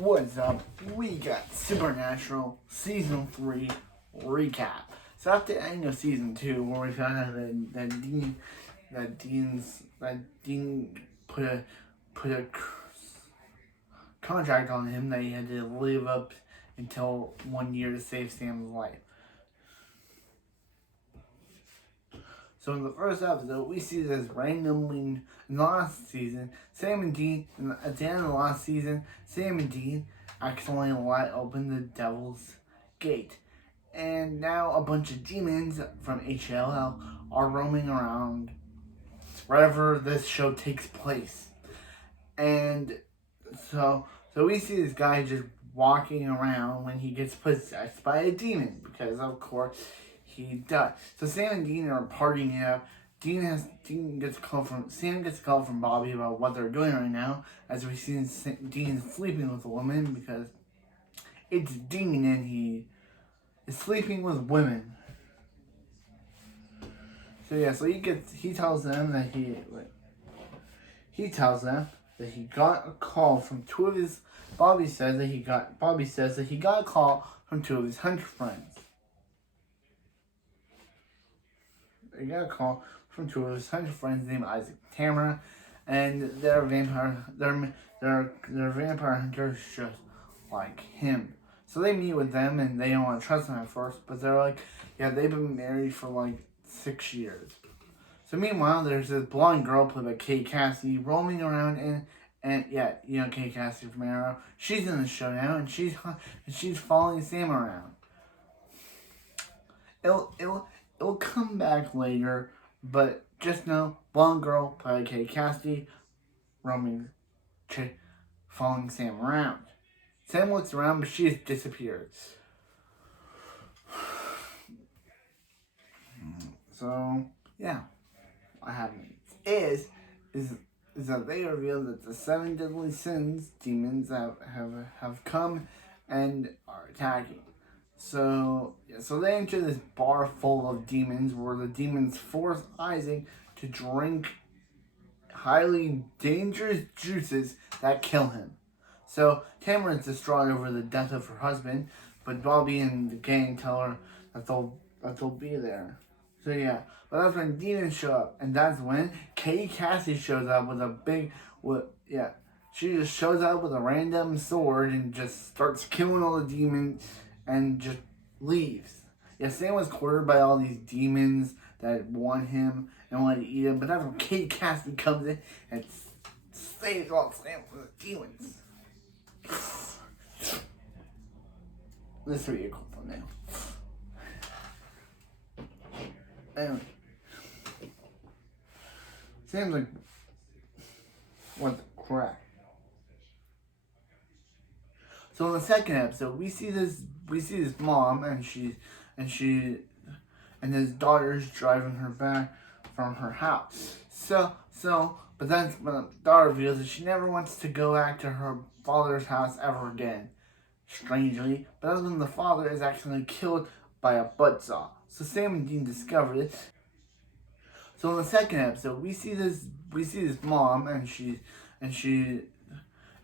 What's up? We got Supernatural Season 3 recap. So after the end of Season 2, where we found out that Dean put a contract on him that he had to live up until 1 year to save Sam's life. So in the first episode, we see this randomly, in the last season, Sam and Dean, at the end of the last season, Sam and Dean accidentally let open the Devil's Gate. And now a bunch of demons from HLL are roaming around wherever this show takes place. And so we see this guy just walking around when he gets possessed by a demon, because of course he does. So Sam and Dean are partying it up. Sam gets a call from Bobby about what they're doing right now, as we see Dean sleeping with a woman, because it's Dean and he is sleeping with women. So he tells them that he got a call from two of his. Bobby says that he got a call from two of his hunter friends. He got a call from two of his hunter friends named Isaac and Tamara, and they're vampire hunters just like him. So they meet with them, and they don't want to trust them at first, but they're like, yeah, they've been married for like 6 years. So meanwhile, there's this blonde girl played by Kate Cassidy roaming around, and Kate Cassidy from Arrow. She's in the show now, and she's following Sam around. It'll come back later, but just know, blonde girl played by Kate Cassidy following Sam around. Sam looks around, but she has disappeared. So yeah, what happens is that they reveal that the 7 deadly sins demons have come and are attacking. So they enter this bar full of demons, where the demons force Isaac to drink highly dangerous juices that kill him. So Tamara is distraught over the death of her husband, but Bobby and the gang tell her that they'll be there. So yeah, but that's when demons show up, and that's when Kate Cassidy shows up she just shows up with a random sword and just starts killing all the demons and just leaves. Yeah, Sam was cornered by all these demons that want him and want to eat him, but that's when Kate Cassidy comes in and saves all Sam from the demons. This is really cool thumbnail. Anyway, Sam's like, what the crap? So in the second episode, we see this mom and his daughter's driving her back from her house. But then the daughter reveals that she never wants to go back to her father's house ever again. Strangely, but that's when the father is actually killed by a buzzsaw. So Sam and Dean discover it. So in the second episode, we see this mom and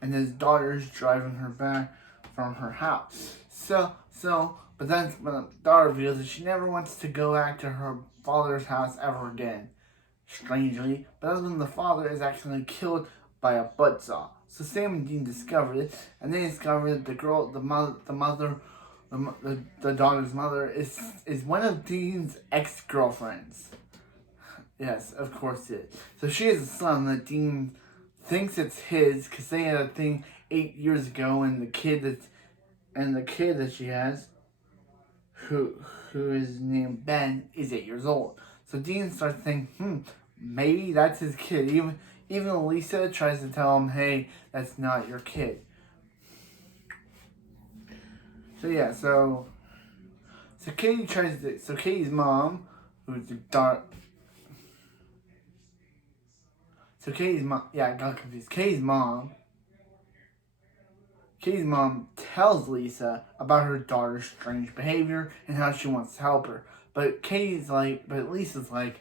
his daughter's driving her back from her house. But then the daughter reveals that she never wants to go back to her father's house ever again. Strangely, but that's when the father is actually killed by a buzzsaw. So Sam and Dean discover it, and they discover that the daughter's mother is one of Dean's ex-girlfriends. Yes, of course it is. So she has a son that Dean thinks it's his, because they had a thing 8 years ago, and the kid that she has, who is named Ben, is 8 years old. So Dean starts thinking, maybe that's his kid. Even Lisa tries to tell him, hey, that's not your kid. So yeah, so Katie's mom, who's the daughter. So Katie's mom, I got confused. Katie's mom tells Lisa about her daughter's strange behavior and how she wants to help her. But Lisa's like,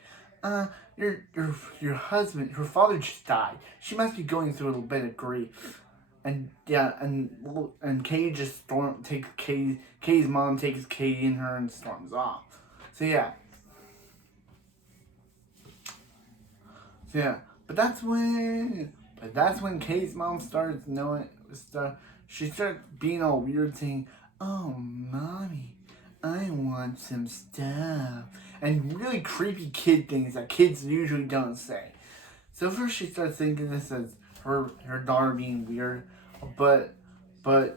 your husband, her father just died. She must be going through a little bit of grief. and Kay just takes Kay's mom takes Kay in her and storms off. So yeah. Yeah, but that's when Kay's mom starts knowing she starts being all weird, saying, "Oh, mommy, I want some stuff," and really creepy kid things that kids usually don't say. So first she starts thinking this as her daughter being weird, but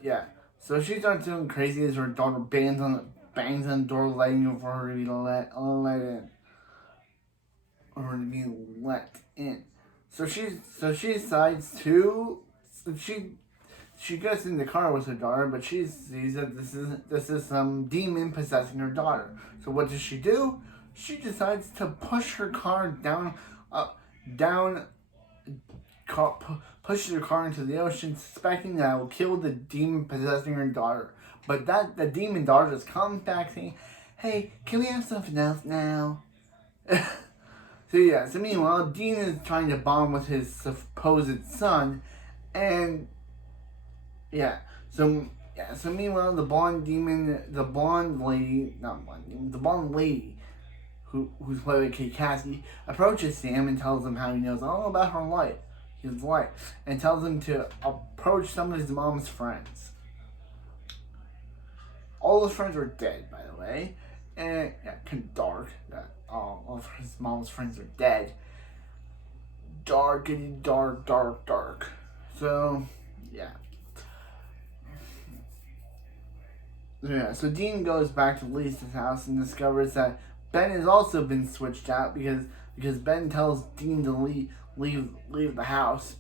yeah. So she starts doing crazy as her daughter bangs on the door, letting for her to be let in. Or to be let in. So she decides to she gets in the car with her daughter, but she sees that this is some demon possessing her daughter. So what does she do? She decides to push her car down, down, pushes her car into the ocean, suspecting that it will kill the demon possessing her daughter. But the demon daughter just comes back saying, "Hey, can we have something else now?" So meanwhile, Dean is trying to bond with his supposed son, and so meanwhile, the blonde lady, who's played by Kate Cassidy, approaches Sam and tells him how he knows all about his life, and tells him to approach some of his mom's friends. All his friends are dead, by the way, and kind of dark that all of his mom's friends are dead. Dark. So, yeah. So Dean goes back to Lisa's house and discovers that Ben has also been switched out because Ben tells Dean to leave the house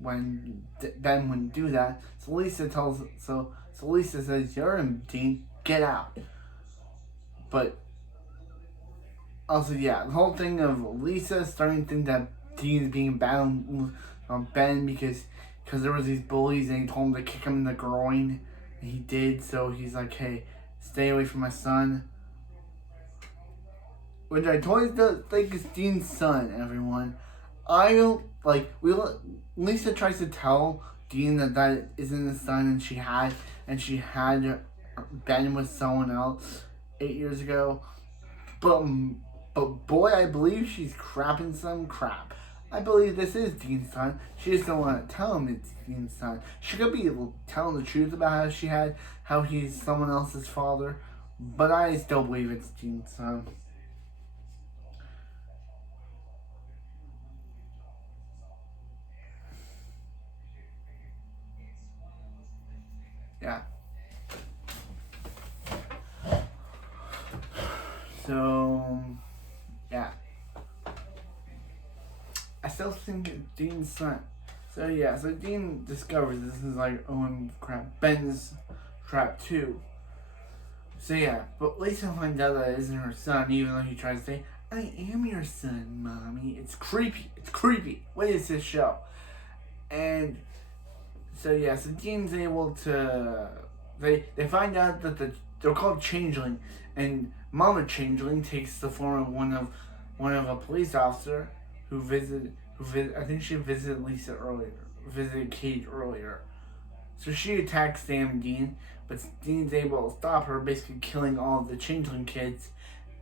when Ben wouldn't do that. So Lisa says, "You're in, Dean. Get out." But also, the whole thing of Lisa starting to think that Dean's being bound on Ben because there was these bullies and he told him to kick him in the groin, and he did. So he's like, "Hey, stay away from my son." Which I totally think is Dean's son. Everyone, I don't like. Lisa tries to tell Dean that isn't his son, and she had Ben with someone else 8 years ago, but boy, I believe she's crapping some crap. I believe this is Dean's son. She just don't want to tell him it's Dean's son. She could be telling the truth about how he's someone else's father, but I still believe it's Dean's son. Yeah. So, yeah. I still think it's Dean's son. So Dean discovers this is like, oh crap, Ben's trapped too. So but Lisa finds out that it isn't her son, even though he tries to say, "I am your son, mommy." It's creepy. What is this show? And so Dean's able to. They find out that they're called Changeling, and Mama Changeling takes the form of one of a police officer who I think she visited Kate earlier. So she attacks Sam and Dean, but Dean's able to stop her, basically killing all of the Changeling kids,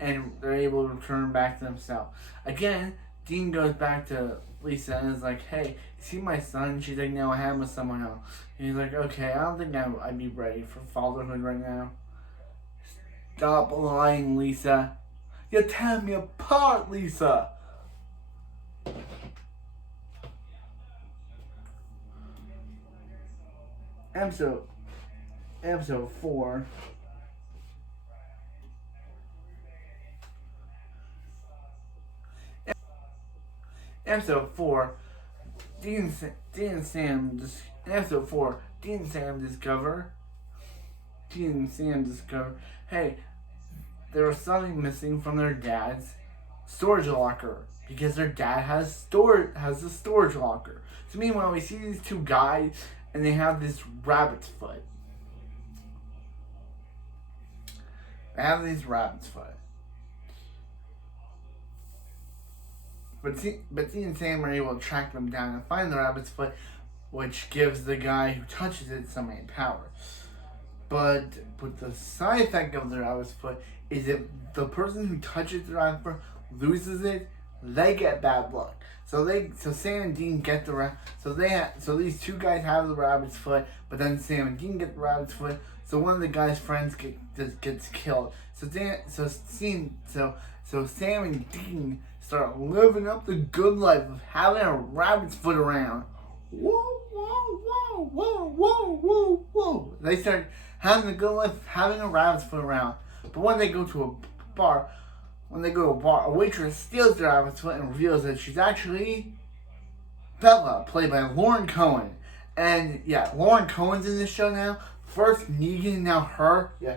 and they're able to return back to themselves. Again, Dean goes back to Lisa and is like, "Hey, see my son?" She's like, "No, I have him with someone else." And he's like, "Okay, I don't think I'd be ready for fatherhood right now." Stop lying, Lisa. You're tearing me apart, Lisa. Episode 4. Episode 4. Dean and Sam discover. Hey, there was something missing from their dad's storage locker because their dad has a storage locker. So meanwhile, we see these two guys and they have this rabbit's foot. But T and Sam are able to track them down and find the rabbit's foot, which gives the guy who touches it some power. But the side effect of the rabbit's foot is if the person who touches the rabbit's foot loses it, they get bad luck. So Sam and Dean get so these two guys have the rabbit's foot, but then Sam and Dean get the rabbit's foot. So one of the guy's friends gets killed. So Sam and Dean start living up the good life of having a rabbit's foot around. Whoa, whoa, whoa, whoa, whoa, whoa, whoa. They start having the good life of having a rabbit's foot around. But when they go to a bar, a waitress steals the rabbit's foot and reveals that she's actually Bella, played by Lauren Cohan. And yeah, Lauren Cohan's in this show now. First Negan, now her. Yeah,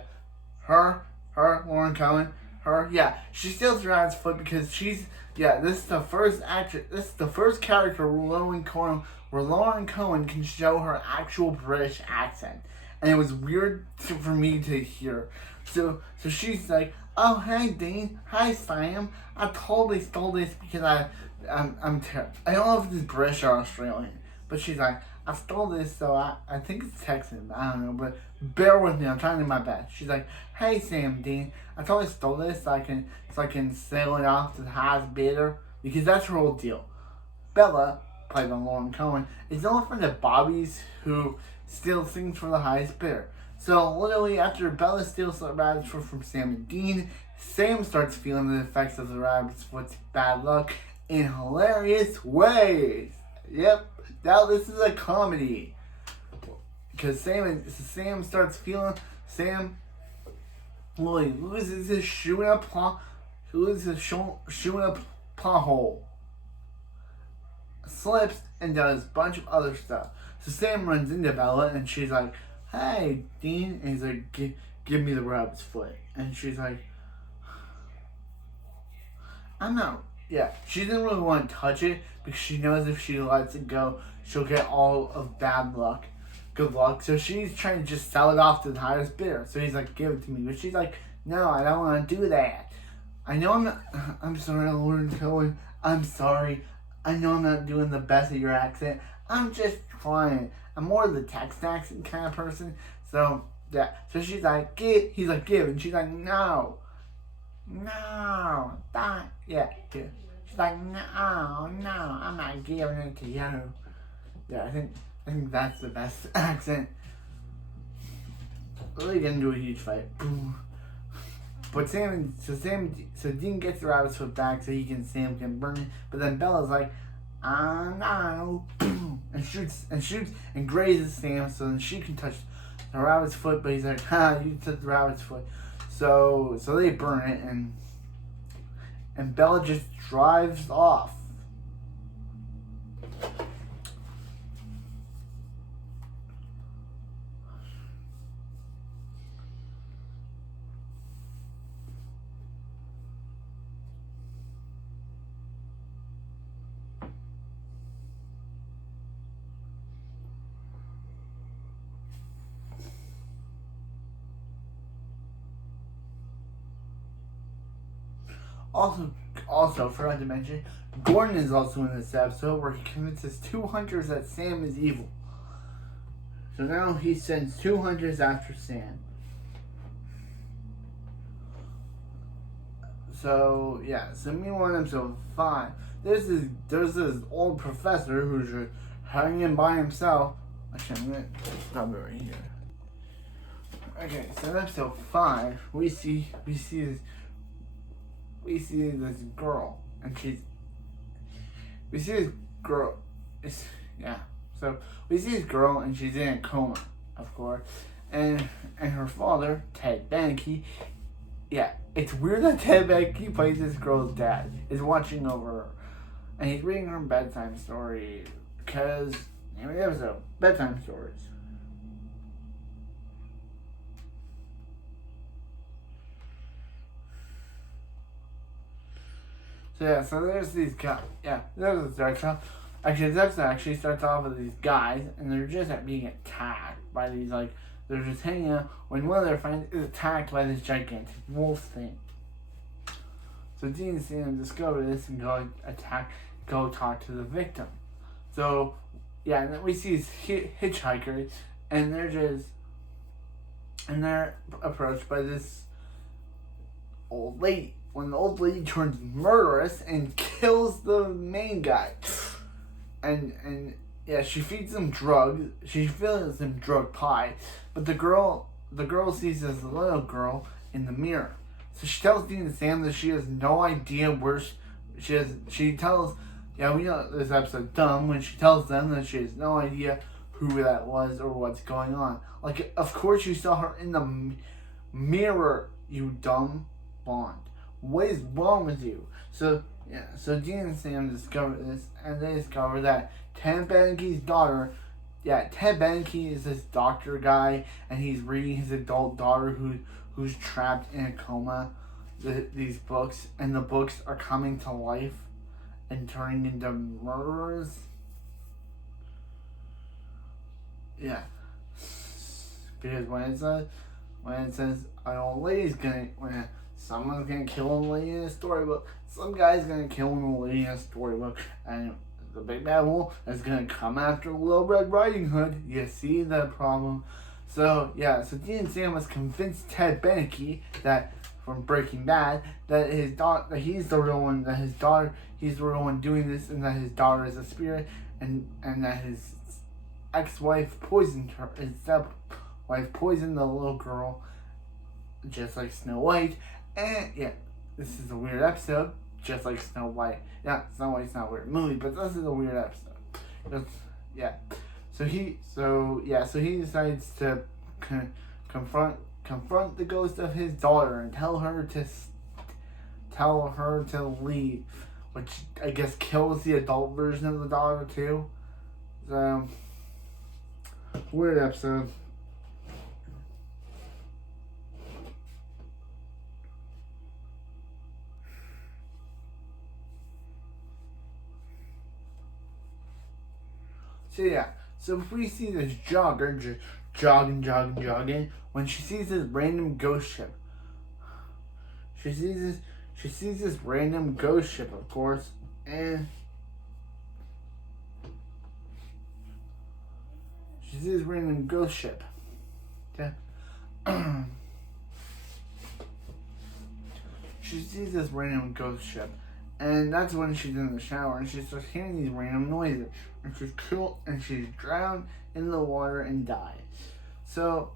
Lauren Cohan. She steals the rabbit's foot because this is the first actress. This is the first character where Lauren Cohan can show her actual British accent, and it was weird for me to hear. So she's like, "Oh, hey Dean, hi Sam. I totally stole this because I'm terrible. I don't know if it's British or Australian, but she's like, I stole this, so I think it's Texan. I don't know, but bear with me. I'm trying to do my best." She's like, "Hey Sam, Dean, I totally stole this so I can sell it off to the highest bidder," because that's her whole deal. Bella, played by Lauren Cohan, is known for the Bobbies who steal things for the highest bidder. So literally after Bella steals the rabbit's foot from Sam and Dean, Sam starts feeling the effects of the rabbit's foot's bad luck in hilarious ways. Yep, now this is a comedy. Because Sam starts feeling, loses his shoe in a pothole, slips, and does a bunch of other stuff. So Sam runs into Bella and she's like, "Hey, Dean," and he's like, give me the rabbit's foot. And she's like, she didn't really want to touch it because she knows if she lets it go, she'll get all of good luck. So she's trying to just sell it off to the highest bidder. So he's like, "Give it to me." But she's like, "No, I don't want to do that. I know I'm sorry, Lauren Cohan. I'm sorry. I know I'm not doing the best of your accent. I'm just trying. I'm more of the Texan accent kind of person." So, yeah. So she's like, "Give." He's like, "Give." And she's like, "No. That." Yeah. She's like, "No, I'm not giving it to you." Yeah, I think that's the best accent. Really didn't do a huge fight. Boom. But Dean gets the rabbit's foot back so Sam can burn it. But then Bella's like, no, boom, and shoots and grazes Sam so then she can touch the rabbit's foot. But he's like, you took the rabbit's foot. So they burn it and Bella just drives off. Also, forgot to mention, Gordon is also in this episode where he convinces two hunters that Sam is evil. So now he sends two hunters after Sam. So meanwhile in episode 5, there's this old professor who's just hanging by himself. Actually, I'm gonna stop it right here. Okay, so in episode 5, we see this girl, and we see this girl, and she's in a coma, of course, and her father, Ted Benke, it's weird that Ted Benke plays this girl's dad, is watching over her, and he's reading her bedtime story, because, the episode, bedtime stories. So there's these guys. There's this dark show. Actually, this episode actually starts off with these guys, and they're just being attacked by these, they're just hanging out when one of their friends is attacked by this gigantic wolf thing. So Dean and Sam discover this and go talk to the victim. So, yeah, and then we see these hitchhikers, and they're approached by this old lady. When the old lady turns murderous and kills the main guy, and yeah, she feeds him drugs. She feeds him drug pie, but the girl sees this little girl in the mirror. So she tells Dean and Sam that she has no idea where she tells, yeah, we know this episode dumb when she tells them that she has no idea who that was or what's going on. Like, of course you saw her in the mirror, you dumb blonde. What is wrong with you? So yeah, so Dean and Sam discover this, and they discover that Ted Beneke's daughter, yeah, Ted Beneke is this doctor guy, and he's reading his adult daughter who's trapped in a coma, these books, and the books are coming to life and turning into murderers. Yeah, because when it says an old lady's when someone's gonna kill a lady in a storybook, some guy's gonna kill a lady in a storybook, and the big bad wolf is gonna come after Little Red Riding Hood. You see the problem? So yeah, so Dean and Sam must convince Ted Beneke that from Breaking Bad that his daughter, that he's the real one, that his daughter, he's the real one doing this, and that his daughter is a spirit, and that his ex-wife poisoned her, his step-wife poisoned the little girl, just like Snow White. And yeah, this is a weird episode, just like Snow White. Yeah, Snow White's not a weird movie, but this is a weird episode. Yeah. So he decides to confront the ghost of his daughter and tell her to leave, which I guess kills the adult version of the daughter too. So weird episode. So yeah, so if we see this jogger just jogging, when she sees this random ghost ship, she sees this random ghost ship, of course, and she sees this random ghost ship. Okay. She sees this random ghost ship. And that's when she's in the shower and she starts hearing these random noises. And she's killed and she's drowned in the water and dies. So,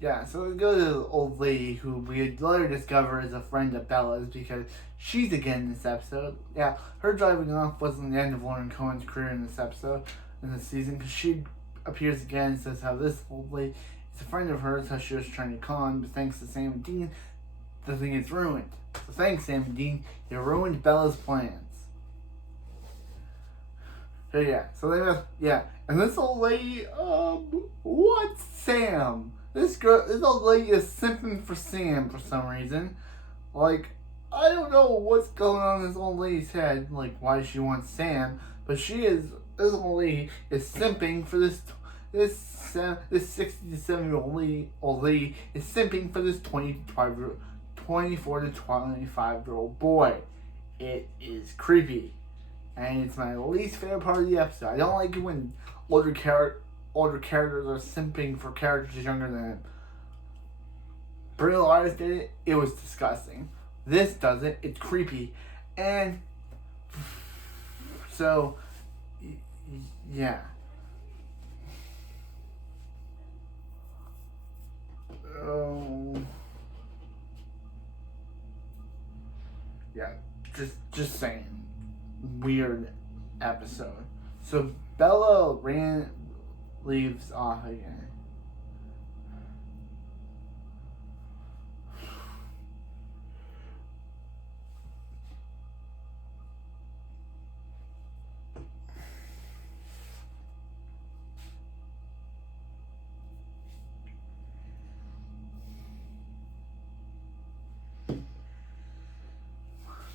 yeah, so we go to the old lady who we later discover is a friend of Bella's because she's again in this episode. Yeah, her driving off wasn't the end of Lauren Cohen's career in this episode, in this season, because she appears again and says how this old lady is a friend of hers, how she was trying to con, but thanks to Sam and Dean, the thing is ruined. So thanks, Sam and Dean. You ruined Bella's plans. So yeah, and this old lady, what's Sam? This old lady is simping for Sam for some reason. Like, I don't know what's going on in this old lady's head, like why she wants Sam, but this old lady is simping for this 67-year-old lady is simping for this 24 to 25-year-old boy. It is creepy. And it's my least favorite part of the episode. I don't like it when older characters are simping for characters younger than them. Brie Larson did it. It was disgusting. This does it. It's creepy. And so, yeah. Yeah, just saying. Weird episode. So Bella leaves off again.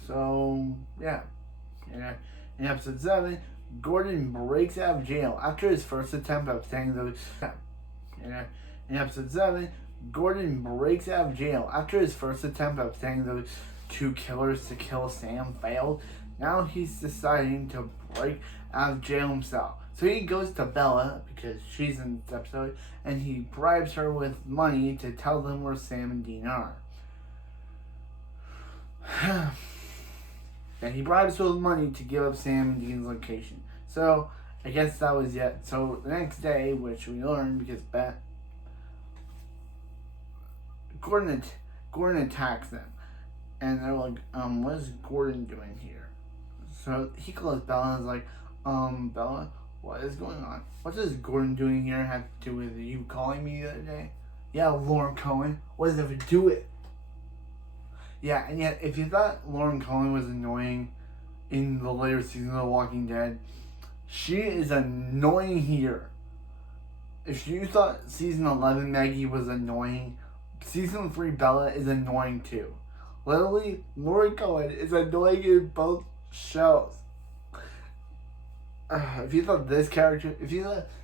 So yeah. In episode 7, Gordon breaks out of jail after his first attempt at obtaining the. In episode 7, Gordon breaks out of jail after his first attempt at obtaining the 2 killers to kill Sam failed. Now he's deciding to break out of jail himself. So he goes to Bella, because she's in this episode, and he bribes her with money to tell them where Sam and Dean are. And he bribes her with money to give up Sam and Dean's location. So, I guess that was it. So, the next day, which we learned because Gordon attacks them. And they're like, what is Gordon doing here? So, he calls Bella and is like, Bella, what is going on? What does Gordon doing here have to do with you calling me the other day? Yeah, Lauren Cohen. What does that have to do with it? Yeah, and yet, if you thought Lauren Cohen was annoying in the later season of The Walking Dead, she is annoying here. If you thought season 11 Maggie was annoying, season 3 Bella is annoying too. Literally, Lauren Cohen is annoying in both shows. If you thought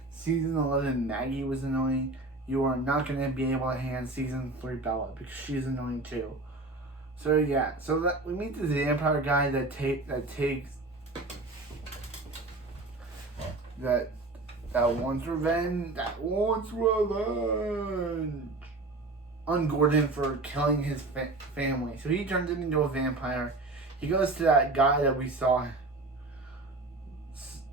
season 11 Maggie was annoying, you are not going to be able to hand season 3 Bella because she's annoying too. So yeah, so that we meet the vampire guy that wants revenge on Gordon for killing his family. So he turns into a vampire. He goes to that guy that we saw,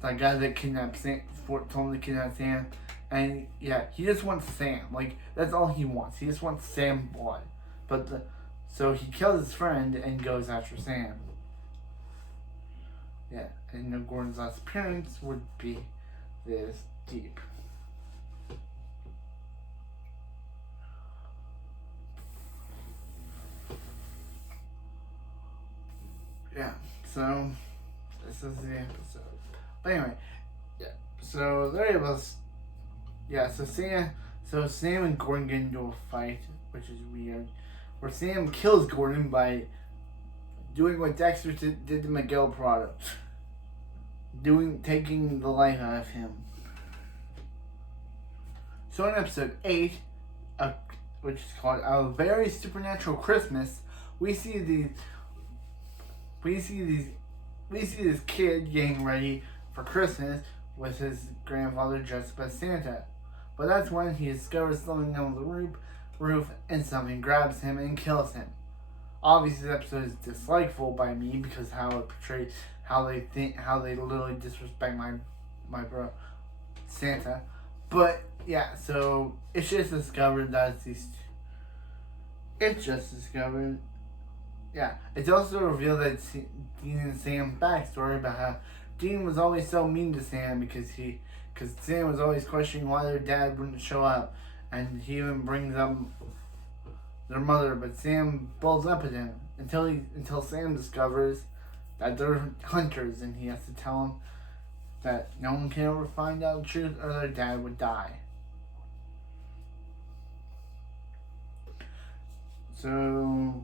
that guy that kidnapped Sam, told him to kidnap Sam, and yeah, he just wants Sam. Like, that's all he wants. He just wants Sam's blood. So he kills his friend and goes after Sam. Yeah, and Gordon's last appearance would be this deep. Yeah, so this is the episode. But anyway, yeah. So there it was. Yeah, so Sam and Gordon get into a fight, which is weird. Where Sam kills Gordon by doing what Dexter did to Miguel Prado. Taking the life out of him. So in episode 8, which is called A Very Supernatural Christmas, we see this kid getting ready for Christmas with his grandfather dressed up as Santa. But that's when he discovers something on the roof and something grabs him and kills him. Obviously, this episode is dislikeful by me because how it portrays how they literally disrespect my bro Santa. But yeah, so it's just discovered. Yeah, it's also revealed that Dean and Sam's backstory about how Dean was always so mean to Sam because Sam was always questioning why their dad wouldn't show up, and he even brings up their mother, but Sam bulls up at him until Sam discovers that they're hunters, and he has to tell him that no one can ever find out the truth or their dad would die. So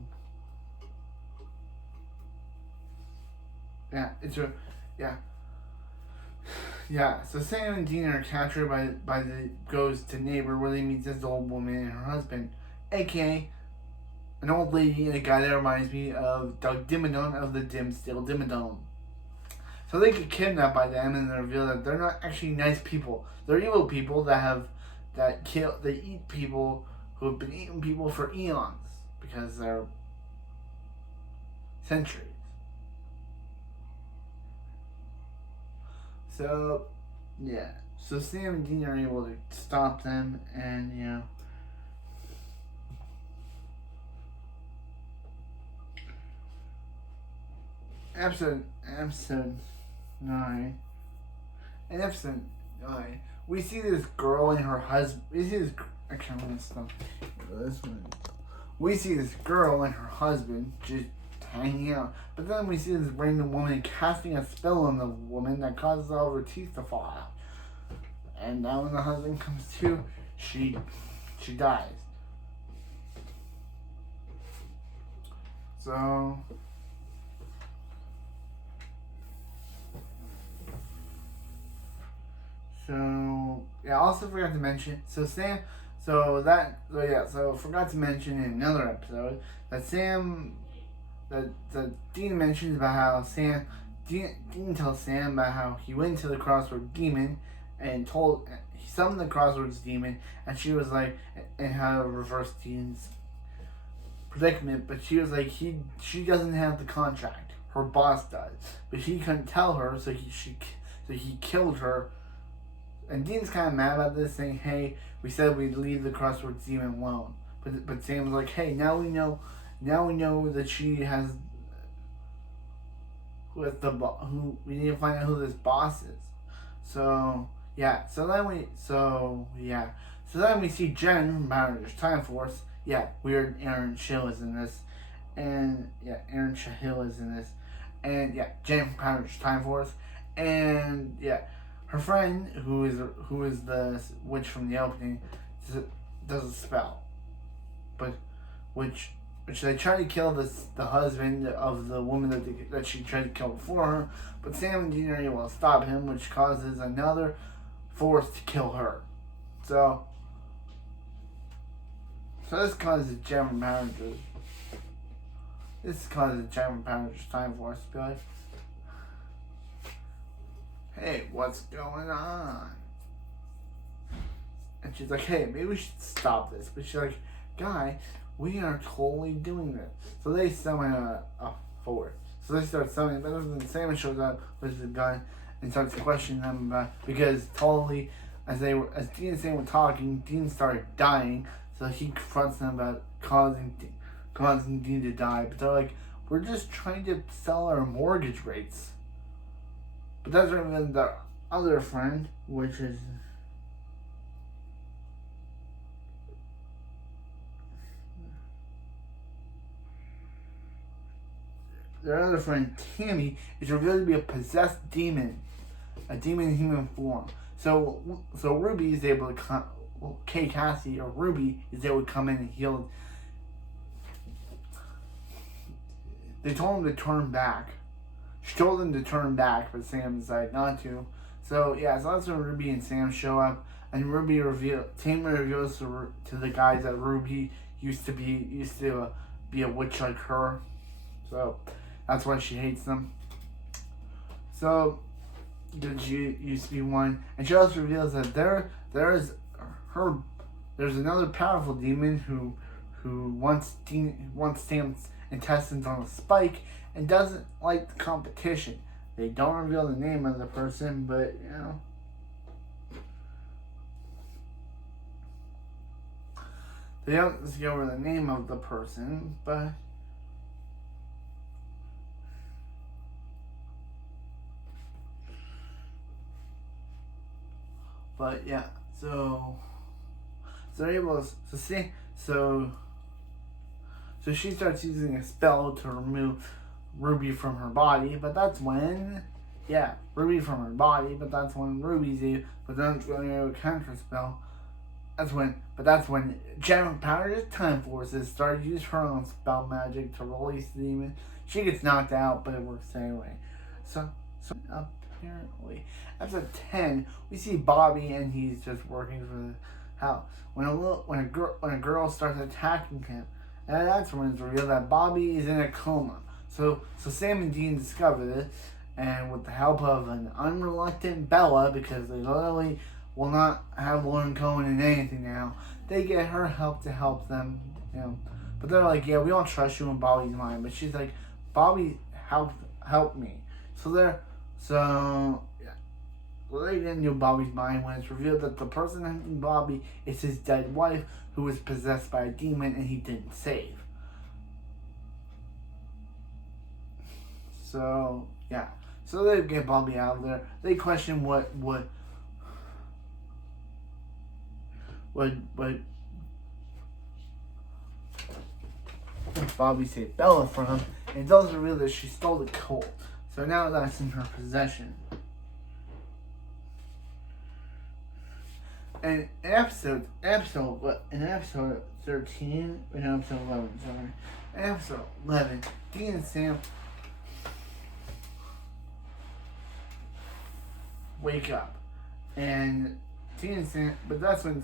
so Sam and Dean are captured by the ghost to Neighbor, where they meet this old woman and her husband, aka an old lady and a guy that reminds me of Doug Dimmadome of the Dimmsdale Dimmadome. So they get kidnapped by them, and they reveal that they're not actually nice people. They're evil people they eat people who have been eating people for eons because they're centuries. So, yeah. So Sam and Dean are able to stop them, and, Episode 9. In episode 9, we see this girl and her husband. Actually, I'm going to stop this one. We see this girl and her husband just hanging out. But then we see this random woman casting a spell on the woman that causes all of her teeth to fall out. And now when the husband comes to, she dies. So yeah, I also forgot to mention, forgot to mention in another episode that Dean mentions about how Dean tells Sam about how he went to the Crossroads Demon and he summoned the Crossroads Demon, and she was like, and how to reverse Dean's predicament, but she was like, she doesn't have the contract. Her boss does, but he couldn't tell her, so he killed her. And Dean's kind of mad about this, saying, "Hey, we said we'd leave the Crossroads Demon alone." But Sam's like, "Hey, now we know that she has who we need to find out who this boss is." So then we see Jen from Power Rangers Time Force. Yeah, weird. Aaron Schill is in this, and Aaron Shahill is in this, and Jen from Power Rangers Time Force, and her friend who is the witch from the opening does a spell, but which they try to kill the husband of the woman that she tried to kill before her, but Sam and Dean are able to stop him, which causes another force to kill her. So this causes Jen from Power Rangers. This causes Jen from Power Rangers Time Force to be like, "Hey, what's going on?" And she's like, "Hey, maybe we should stop this." But she's like, "Guy, we are totally doing this." So they summon a force. So they start summoning, but then Sam shows up with the gun and starts questioning them about, because totally, as Dean and Sam were talking, Dean started dying. So he confronts them about causing Dean to die. But they're like, "We're just trying to sell our mortgage rates." But that's when the other friend, which is their other friend, Tammy, is revealed to be a possessed demon, a demon in human form. So Ruby is able to Kay Cassie, or Ruby, is able to come in and heal. They told him to turn back. She told him to turn back, but Sam decided not to. So that's when Ruby and Sam show up, and Tammy reveals to the guys that Ruby used to be a witch like her. So that's why she hates them. So she used to be one, and she also reveals that there's another powerful demon who wants Sam's intestines on a spike and doesn't like the competition. They don't reveal the name of the person, but they don't discover the name of the person, but so they're able to see. So she starts using a spell to remove Ruby from her body, but that's when Ruby's but then it's going to a counter spell. That's when Jen Power Rangers Time Forces started to use her own spell magic to release the demon. She gets knocked out, but it works anyway. So apparently, episode 10, we see Bobby, and he's just working for the house. When a girl starts attacking him, and that's when it's revealed that Bobby is in a coma. So Sam and Dean discover this, and with the help of an unreluctant Bella, because they literally will not have Lauren Cohen in anything now, they get her help to help them. But they're like, "Yeah, we don't trust you in Bobby's mind." But she's like, "Bobby help me." So they get into Bobby's mind when it's revealed that the person hunting Bobby is his dead wife, who was possessed by a demon and he didn't save. So they get Bobby out of there. They question what Bobby saved Bella from, and it does reveal that she stole the Colt. So now that's in her possession. And in episode 11, Dean and Sam wake up, and but that's when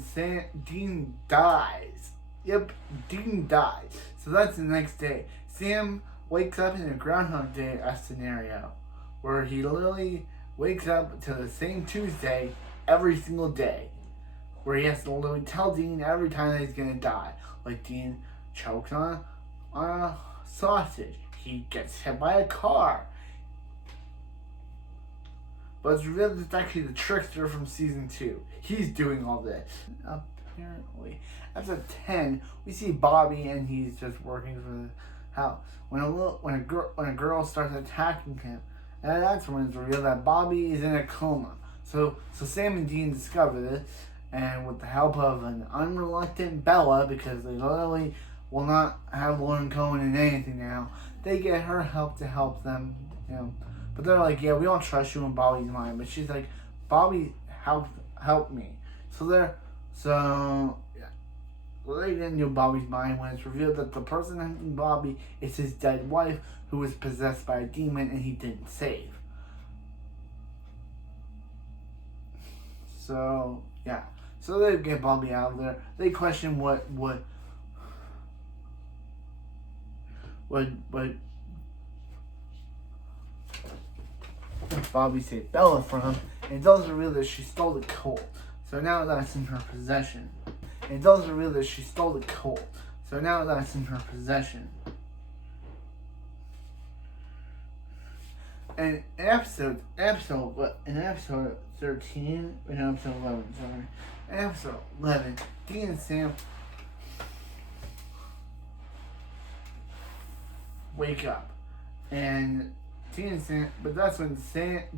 Dean dies. Yep, Dean dies. So that's the next day. Sam wakes up in a Groundhog Day scenario, where he literally wakes up to the same Tuesday every single day, where he has to literally tell Dean every time that he's gonna die. Like Dean chokes on a sausage. He gets hit by a car. But it's actually the trickster from season 2. He's doing all this. Apparently, episode 10, we see Bobby and he's just working for the house. When a girl starts attacking him, and that's when it's revealed that Bobby is in a coma. So Sam and Dean discover this, and with the help of an unreluctant Bella, because they literally will not have Lauren Cohen in anything now, they get her help to help them, But they're like, yeah, we don't trust you in Bobby's mind. But she's like, Bobby help me. So they get into Bobby's mind when it's revealed that the person hunting Bobby is his dead wife, who was possessed by a demon and he didn't save. So they get Bobby out of there. They question what Bobby saved Bella from, and it does reveal that she stole the colt. So now that's in her possession. And in episode 13, in episode 11, in episode 11, Dean and Sam wake up, and Dean and Sam, but that's when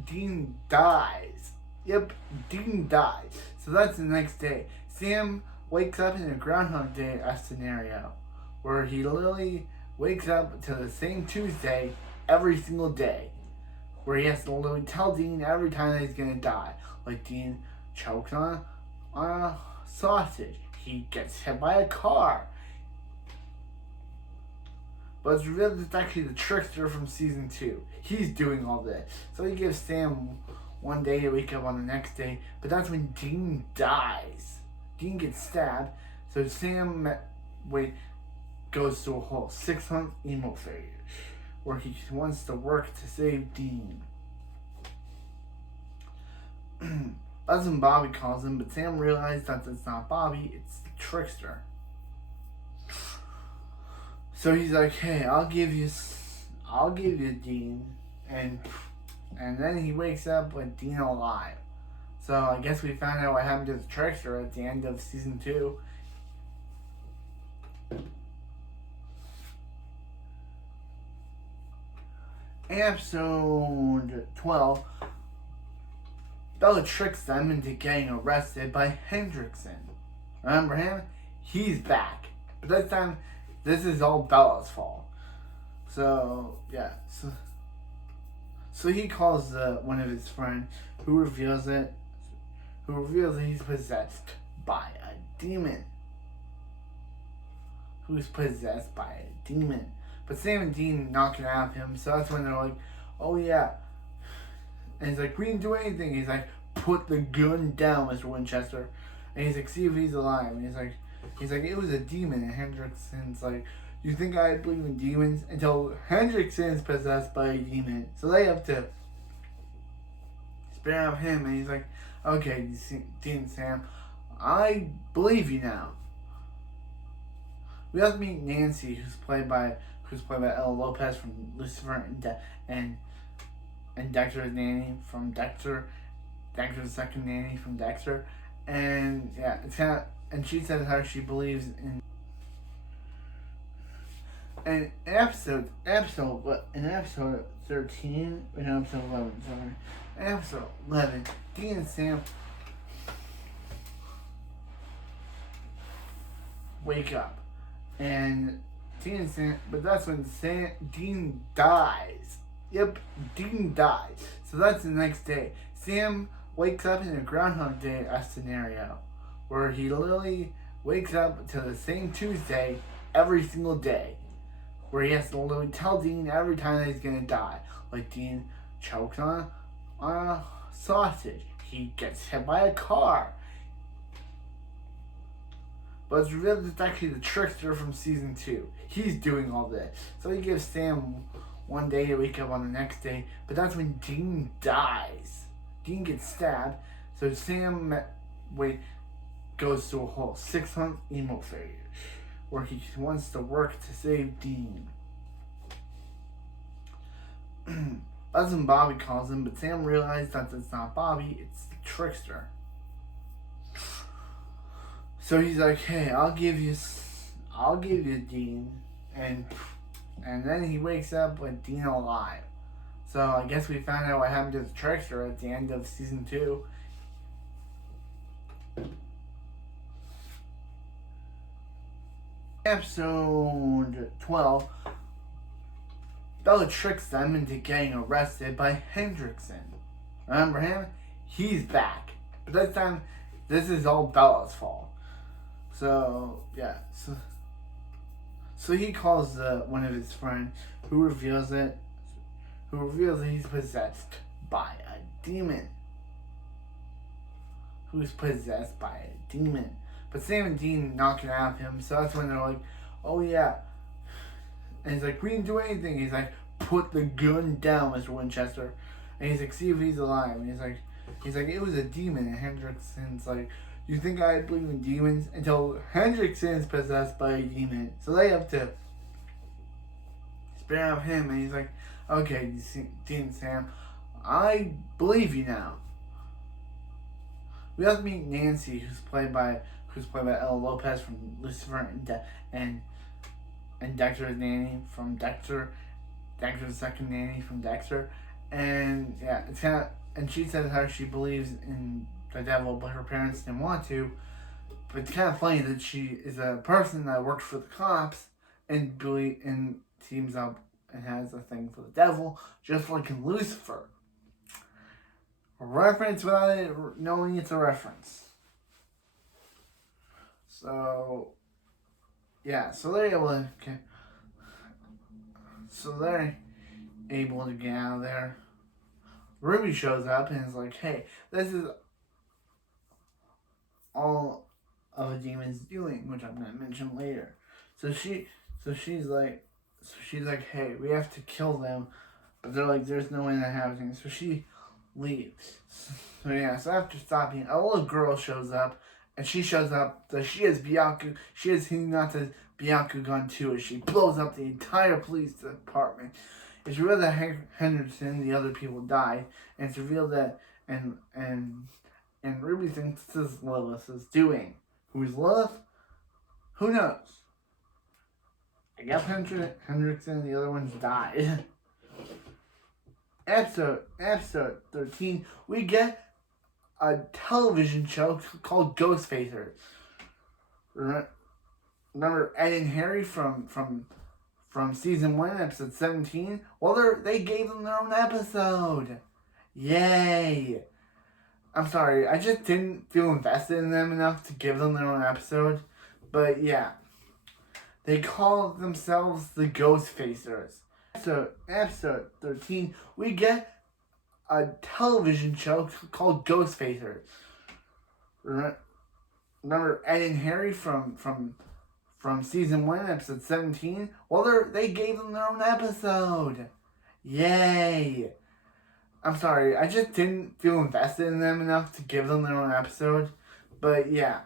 Dean dies. Yep, Dean dies. So that's the next day. Sam wakes up in a Groundhog Day scenario, where he literally wakes up to the same Tuesday every single day, where he has to literally tell Dean every time that he's gonna die. Like Dean chokes on a sausage. He gets hit by a car. But it's actually the trickster from season 2. He's doing all this. So he gives Sam one day to wake up on the next day. But that's when Dean dies. Dean gets stabbed. So Sam goes through a whole 6-month emo phase, where he wants to work to save Dean. That's when Bobby calls him. But Sam realizes that it's not Bobby. It's the trickster. So he's like, hey, I'll give you Dean, and then he wakes up with Dean alive. So I guess we found out what happened to the trickster at the end of season 2. Episode 12, Bella tricks them into getting arrested by Hendrickson. Remember him? He's back. But this time, this is all Bella's fault. So he calls one of his friends, who reveals that he's possessed by a demon. But Sam and Dean knock it out of him, so that's when they're like, oh yeah. And he's like, we didn't do anything. He's like, put the gun down, Mr. Winchester. And he's like, see if he's alive. And he's like, it was a demon. And Hendrickson's like, you think I believe in demons? Until Hendrickson's possessed by a demon. So they have to spare out him. And he's like, okay, Dean and Sam, I believe you now. We have to meet Nancy, who's played by Ella Lopez from Lucifer, and Dexter's nanny from Dexter. Dexter's second nanny from Dexter. And yeah, it's kind of, and she says how she believes in. And in episode 13, in episode 11, Dean and Sam wake up, and Dean and Sam, but that's when Dean dies. Yep, Dean dies. So that's the next day. Sam wakes up in a Groundhog Day scenario, where he literally wakes up to the same Tuesday every single day, where he has to literally tell Dean every time that he's gonna die. Like Dean chokes on a sausage. He gets hit by a car. But it's actually the trickster from season 2. He's doing all this. So he gives Sam one day, they wake up on the next day, but that's when Dean dies. Dean gets stabbed, so Sam goes through a whole 6-month emo phase where he wants to work to save Dean. That's when Bobby calls him, but Sam realizes that it's not Bobby, it's the trickster. So he's like, "Hey, I'll give you Dean," and then he wakes up with Dean alive. So I guess we found out what happened to the trickster at the end of season 2. Episode 12. Bella tricks them into getting arrested by Hendrickson. Remember him? He's back. But this time, this is all Bella's fault. So, yeah. So he calls one of his friends who reveals that he's possessed by a demon. Who's possessed by a demon. But Sam and Dean knock it out of him, so that's when they're like, "Oh yeah." And he's like, "We didn't do anything." He's like, "Put the gun down, Mr. Winchester." And he's like, "See if he's alive." And he's like, "It was a demon." And Hendrickson's like, "You think I believe in demons?" Until Hendrickson's possessed by a demon. So they have to spare out him. And he's like, "Okay, Dean and Sam, I believe you now." We have to meet Nancy, who's played by Ella Lopez from Lucifer, and Dexter's nanny from Dexter, Dexter's second nanny from Dexter, and yeah, it's kind of, and she says how she believes in the devil, but her parents didn't want to. But it's kind of funny that she is a person that works for the cops and teams up and has a thing for the devil, just like in Lucifer. A reference without it knowing it's a reference. So, yeah, so they're able to get out of there. Ruby shows up and is like, "Hey, this is all of a demon's doing," which I'm gonna mention later. So she's like, "Hey, we have to kill them," but they're like, "There's no way that happens." So she leaves. So yeah, so after stopping, a little girl shows up, and she shows up that she has Hinata's Byakugan too, as she blows up the entire police department. It's revealed that Henderson and the other people died, and it's revealed that and Ruby thinks this is Lilith's doing. Who's Lilith? Who knows? I guess Hendrickson and the other ones died. Episode 13, we get a television show called Ghostfacers. Remember Ed and Harry from season 1, episode 17? Well, they gave them their own episode. Yay! I'm sorry, I just didn't feel invested in them enough to give them their own episode. But yeah, they call themselves the Ghostfacers. So, episode 13, we get a television show called Ghostfacers. Remember Ed and Harry from season 1, episode 17? Well, they gave them their own episode. Yay! I'm sorry, I just didn't feel invested in them enough to give them their own episode. But yeah,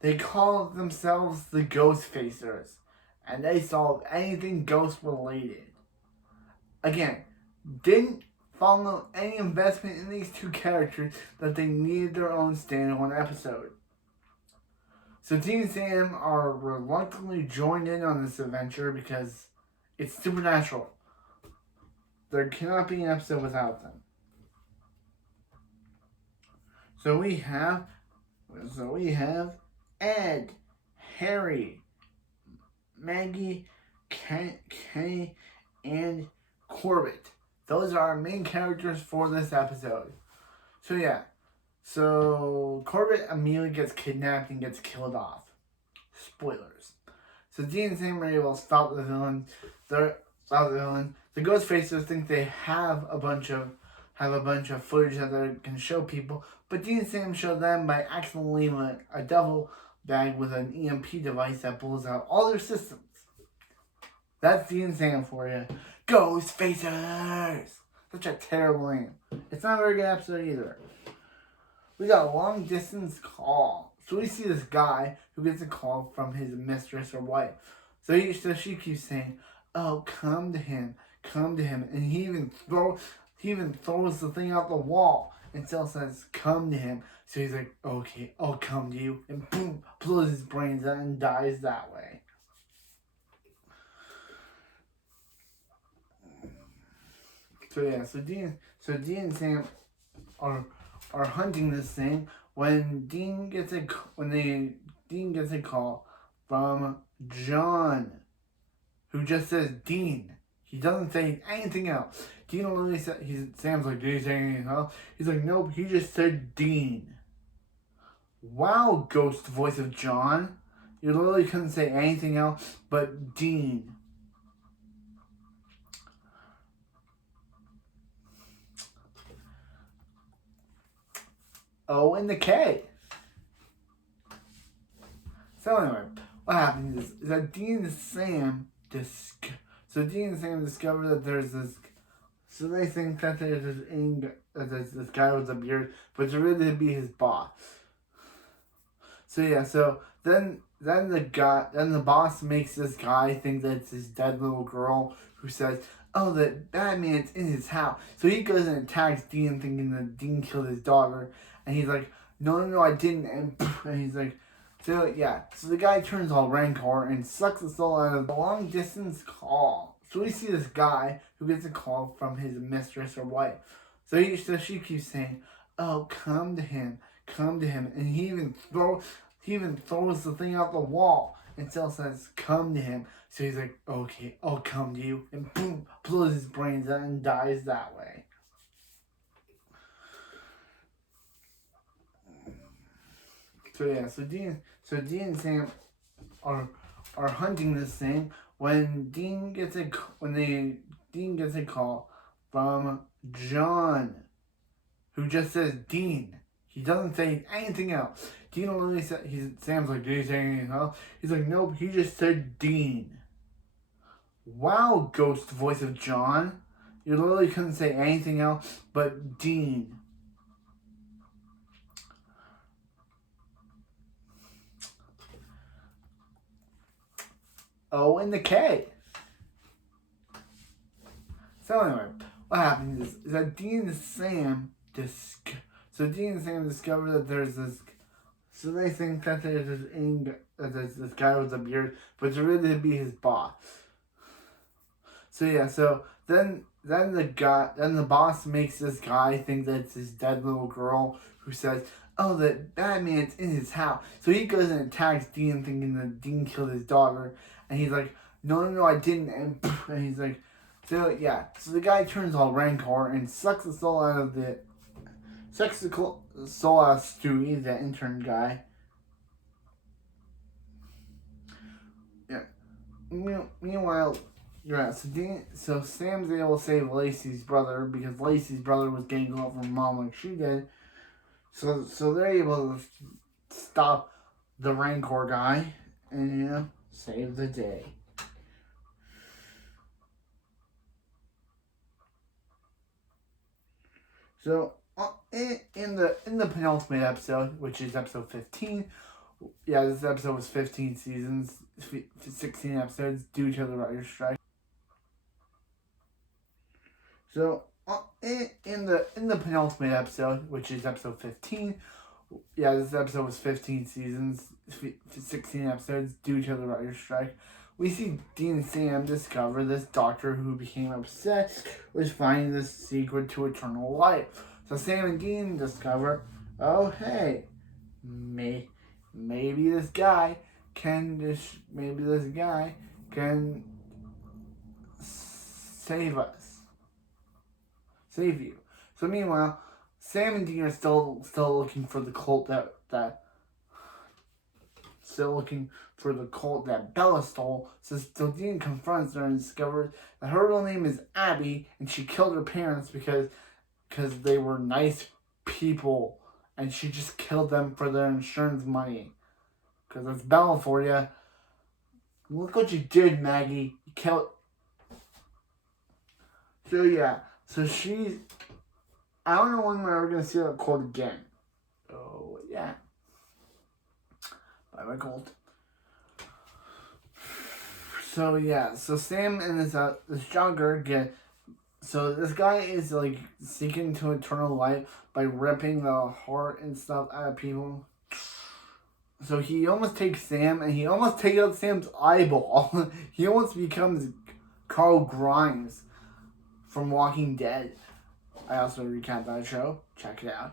they call themselves the Ghostfacers, and they solve anything ghost related. Again, didn't follow any investment in these two characters that they needed their own standalone episode. So Dean and Sam are reluctantly joined in on this adventure because it's supernatural. There cannot be an episode without them. So we have Ed, Harry, Maggie, Kenny, and Corbett. Those are our main characters for this episode. So yeah. So Corbett immediately gets kidnapped and gets killed off. Spoilers. So Dean and Sam are able to stop the villain. The Ghostfacers think they have a bunch of footage that they can show people, but Dean and Sam show them by accidentally leaving a duffel bag with an EMP device that blows out all their systems. That's Dean and Sam for you. Ghostfacers! Such a terrible name. It's not a very good episode either. We got a long distance call. So we see this guy who gets a call from his mistress or wife. So she keeps saying, "Oh, come to him, and he even throws the thing out the wall and still says, "Come to him." So he's like, "Okay, I'll come to you," and boom, blows his brains out and dies that way. So yeah, so Dean and Sam are hunting this thing when Dean gets a call from John, who just says Dean. He doesn't say anything else. Dean literally said, Sam's like, "Did he say anything else?" He's like, "Nope, he just said Dean." Wow, ghost voice of John. You literally couldn't say anything else but Dean. O and the K. So anyway, what happens is that Dean and Sam discover that there's this. So they think that there's this guy with a beard, but it's really to be his boss. So yeah, so then the boss makes this guy think that it's his dead little girl who says, "Oh, that Batman's in his house." So he goes and attacks Dean, thinking that Dean killed his daughter, and he's like, No, I didn't," and he's like, so yeah, so the guy turns all rancor and sucks the soul out of the long distance call. So we see this guy who gets a call from his mistress or wife. So she keeps saying, "Oh, come to him, and he even throws the thing out the wall and still says, "Come to him." So he's like, "Okay, I'll come to you," and boom, blows his brains out and dies that way. So yeah, so Dean and Sam are hunting this thing when Dean gets a call from John, who just says Dean. He doesn't say anything else. Dean literally said, Sam's like, "Did he say anything else?" He's like, "Nope, he just said Dean." Wow, ghost voice of John. You literally couldn't say anything else but Dean. O and the K. So anyway, what happens is that Dean and Sam discover that there's this. So they think that there's this guy with a beard, but it's really to be his boss. So yeah, so then the boss makes this guy think that it's his dead little girl who says, "Oh, that Batman's in his house." So he goes and attacks Dean, thinking that Dean killed his daughter, and he's like, No, I didn't," and he's like, so yeah, so the guy turns all rancor and sucks the soul out of Stewie, the intern guy. Yeah. Meanwhile, yeah, so Sam's able to save Lacey's brother because Lacey's brother was getting off from mom like she did. So they're able to stop the Rancor guy and save the day. So in the penultimate episode, which is episode 15, yeah, this episode was 15 seasons, 16 episodes due to the writer's strike. So in the penultimate episode, which is episode 15, yeah, this episode was 15 seasons, 16 episodes due to the writer's strike. We see Dean and Sam discover this doctor who became obsessed with finding the secret to eternal life. So Sam and Dean discover, oh hey, maybe this guy can save you. So meanwhile, Sam and Dean are still looking for the cult that Bella stole. So Dean confronts her and discovers that her real name is Abby, and she killed her parents because they were nice people, and she just killed them for their insurance money. Because that's Bella for you. Look what you did, Maggie. You killed. So yeah, so I don't know when we're ever gonna see that Colt again. Oh yeah. Bye Colt. So yeah, so Sam and this jogger get. So this guy is like seeking to eternal life by ripping the heart and stuff out of people. So he almost takes Sam and he almost takes out Sam's eyeball. He almost becomes Carl Grimes from Walking Dead. I also recap that show. Check it out.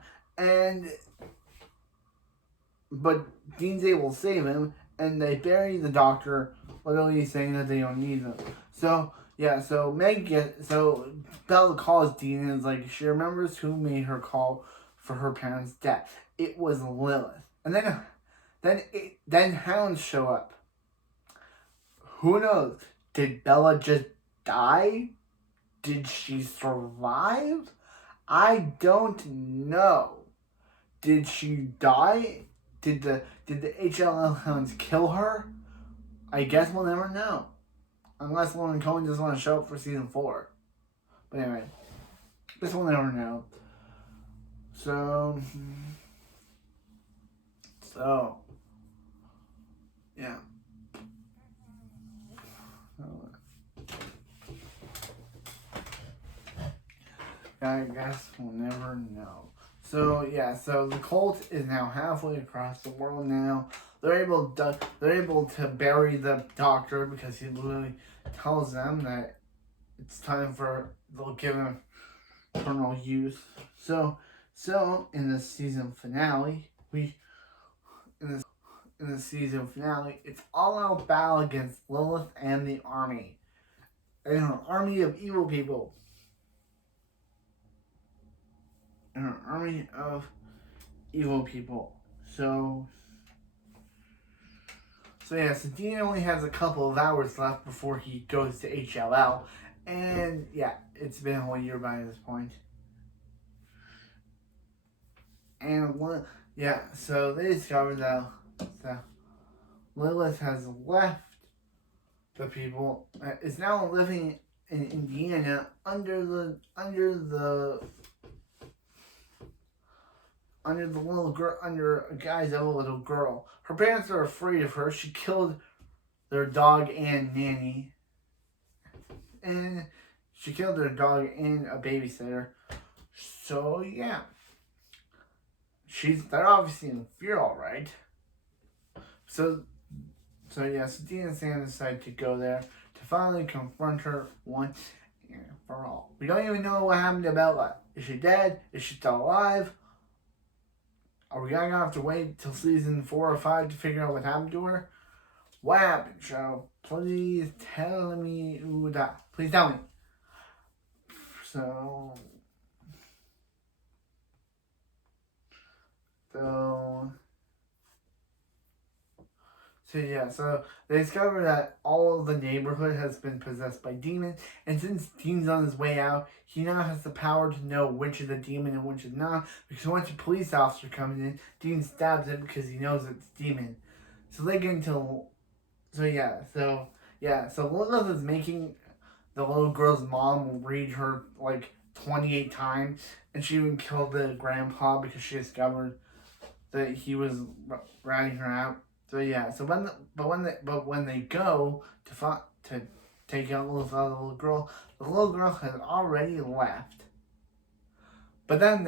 But Dean's able to save him, and they bury the doctor, literally saying that they don't need him. So yeah, so Bella calls Dean and is like, she remembers who made her call for her parents' death. It was Lilith. And then hounds show up. Who knows? Did Bella just die? Did she survive? I don't know. Did she die? Did the HLL hounds kill her? I guess we'll never know. Unless Lauren Cohen doesn't want to show up for season 4. But anyway, guess we'll never know. So yeah. I guess we'll never know. So yeah, so the cult is now halfway across the world now. They're able to bury the doctor because he literally tells them that it's time they'll give him eternal youth. So in the season finale, it's all out battle against Lilith and the army. And an army of evil people. So yeah, so Dean only has a couple of hours left before he goes to HLL. And yeah, it's been a whole year by this point. And so they discovered that Lilith has left the people, is now living in Indiana under the little girl, under a guise of a little girl. Her parents are afraid of her. She killed their dog and nanny. And she killed their dog and a babysitter. So yeah. They're obviously in fear, alright. So Dean and Sam decide to go there to finally confront her once and for all. We don't even know what happened to Bella. Is she dead? Is she still alive? Are we gonna have to wait till season 4 or 5 to figure out what happened to her? What happened, show? Please tell me who died. Please tell me. So they discover that all of the neighborhood has been possessed by demons, and since Dean's on his way out, he now has the power to know which is a demon and which is not, because once a police officer comes in, Dean stabs him because he knows it's demon. So they get into... So Lilith is making the little girl's mom read her like 28 times, and she even killed the grandpa because she discovered that he was ratting her out. So yeah, when they go to take out the little girl, the little girl has already left. But then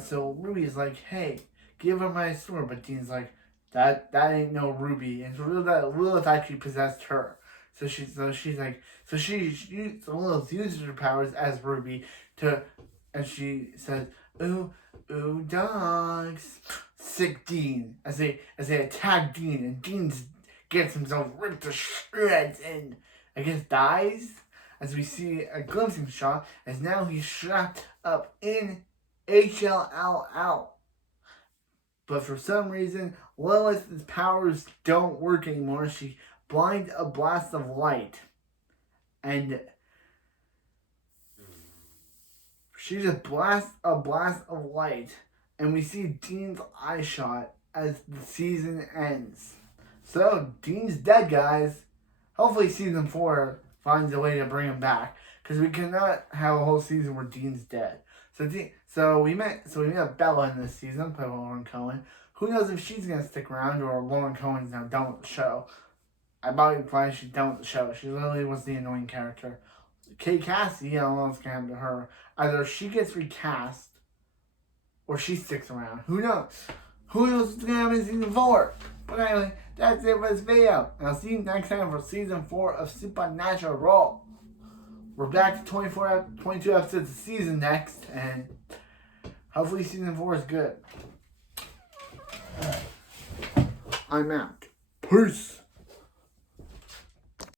so Ruby's like, hey, give her my sword. But Dean's like, that ain't no Ruby, and so Lilith actually possessed her. So Lilith uses her powers as Ruby and she says, ooh, dogs. Sick Dean as they attack Dean, and Dean gets himself ripped to shreds and I guess dies, as we see a glimpsing shot as now he's strapped up in HLL. But for some reason, Lilith's powers don't work anymore. She blinds a blast of light, and she just blasts a blast of light. And we see Dean's eye shot as the season ends. So, Dean's dead, guys. Hopefully season 4 finds a way to bring him back. because we cannot have a whole season where Dean's dead. So we met Bella in this season, played by Lauren Cohen. Who knows if she's gonna stick around or Lauren Cohen's now done with the show. I bought it play she's done with the show. She literally was the annoying character. Kate Cassidy, I don't know what's gonna happen to her. Either she gets recast or she sticks around. Who knows? Who knows what's gonna happen in season 4? But anyway, that's it for this video. And I'll see you next time for season 4 of Supernatural. We're back to 22 episodes of season next, and hopefully season 4 is good. I'm out. Peace.